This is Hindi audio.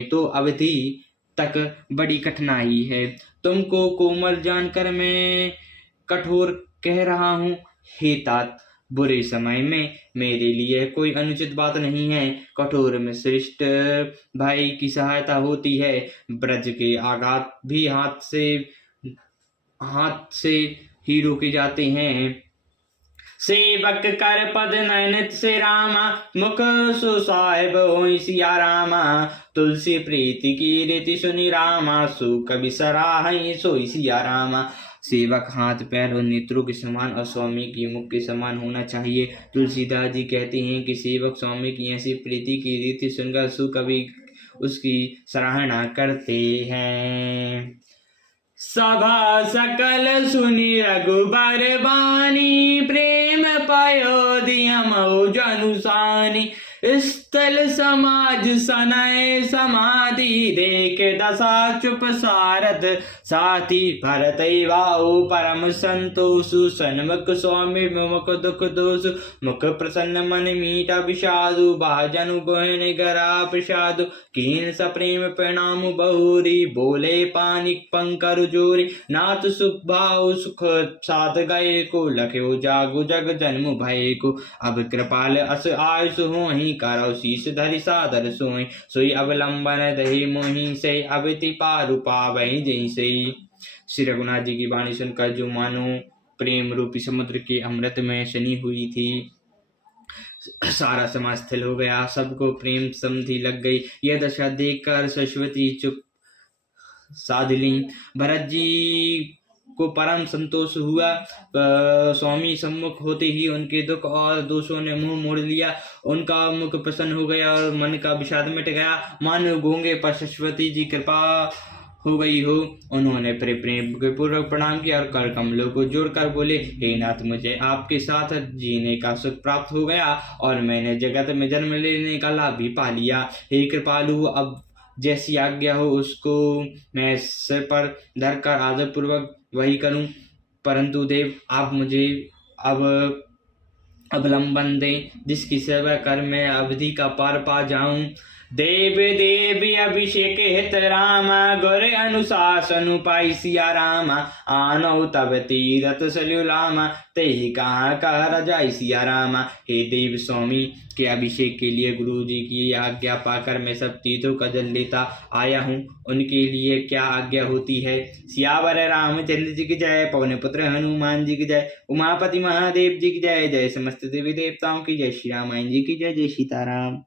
तो अवधि तक बड़ी कठिनाई है। तुमको कोमल जानकर मैं कठोर कह रहा हूँ। हे तात, बुरे समय में मेरे लिए कोई अनुचित बात नहीं है। कठोर में श्रेष्ठ भाई की सहायता होती है। ब्रज के आघात भी हाथ से ही रोके जाते हैं। सेवक कर पद नयनित से रामा, मुख सुसाहिब होई सिया रामा। तुलसी प्रीति की रीति सुनी रामा, सु कवि सराहई सोई सिया रामा। सेवक हाथ पैर और नेत्रों के समान और स्वामी की मुख के समान होना चाहिए। तुलसीदास जी कहते हैं कि सेवक स्वामी की ऐसी प्रीति की रीति सुनकर सुकवि उसकी सराहना करते हैं। सभा सकल सुनि रघुबर बानी, प्रेम पयोधियमौ जनुसानी। स्थल समाज सनय समाधि, देख दशा चुप सारथ साथी। भरत वाऊ परम संतोषु, सन्मुख स्वामी मुख दुख दोष। मुख प्रसन्न मन मीठा विषादु, भाजनु गोहन गरा प्रसादु। कीन सप्रेम प्रणाम बहुरी, बोले पानिक पंकर जोरी। नाथ सुख भाव सुख साध गए को, लख्यो जागु जग जन्म भय को। अब कृपाल अस आयुष होहि, करौ शीस धरि सादर सोहि। सोई अवलंबन दहि मोहि, से अवति पारु पावहि जैसे। श्री रघुनाथ जी की वाणी सुनकर जो मानो प्रेम रूपी समुद्र के अमृत में शनि हुई थी, सारा समाज स्थिर हो गया। सबको प्रेम समधि लग गई। यह दशा देखकर सरस्वती चुप साध ली। भरत जी को परम संतोष हुआ। स्वामी सम्मुख होते ही उनके दुख और दोषों ने मुंह मोड़ लिया। उनका मुख प्रसन्न हो गया और मन का विषाद मिट गया। मानो गूंगे पर सरस्वती जी कृपा हो गई हो। उन्होंने प्रेम पूर्वक प्रणाम किया और कर कमलों को जोड़कर बोले, हे नाथ, मुझे आपके साथ जीने का सुख प्राप्त हो गया और मैंने जगत में जन्म लेने का लाभ भी पा लिया। हे कृपालु, अब जैसी आज्ञा हो उसको मैं सिर पर धरकर आदर पूर्वक वही करूं। परंतु देव, आप मुझे अब अवलंबन दें, जिसकी सेवा कर मैं अवधि का पार पा जाऊं। देव देवी अभिषेक हित रामा, गुर अनुशासन पाई सिया रामा। आनो तब तीरथ सलु रामा, तेहि कहाँ कह रजाई सिया रामा। हे देव स्वामी के अभिषेक के लिए गुरु जी की आज्ञा पाकर मैं सब तीर्थों का जल लेता आया हूँ। उनके लिए क्या आज्ञा होती है। सियावर रामचंद्र जी की जय, पवन पुत्र हनुमान जी की जय, उमापति महादेव जी की जय। जय समस्त देवी देवताओं की जय, श्री रामायण जी की जय। जय सीताराम।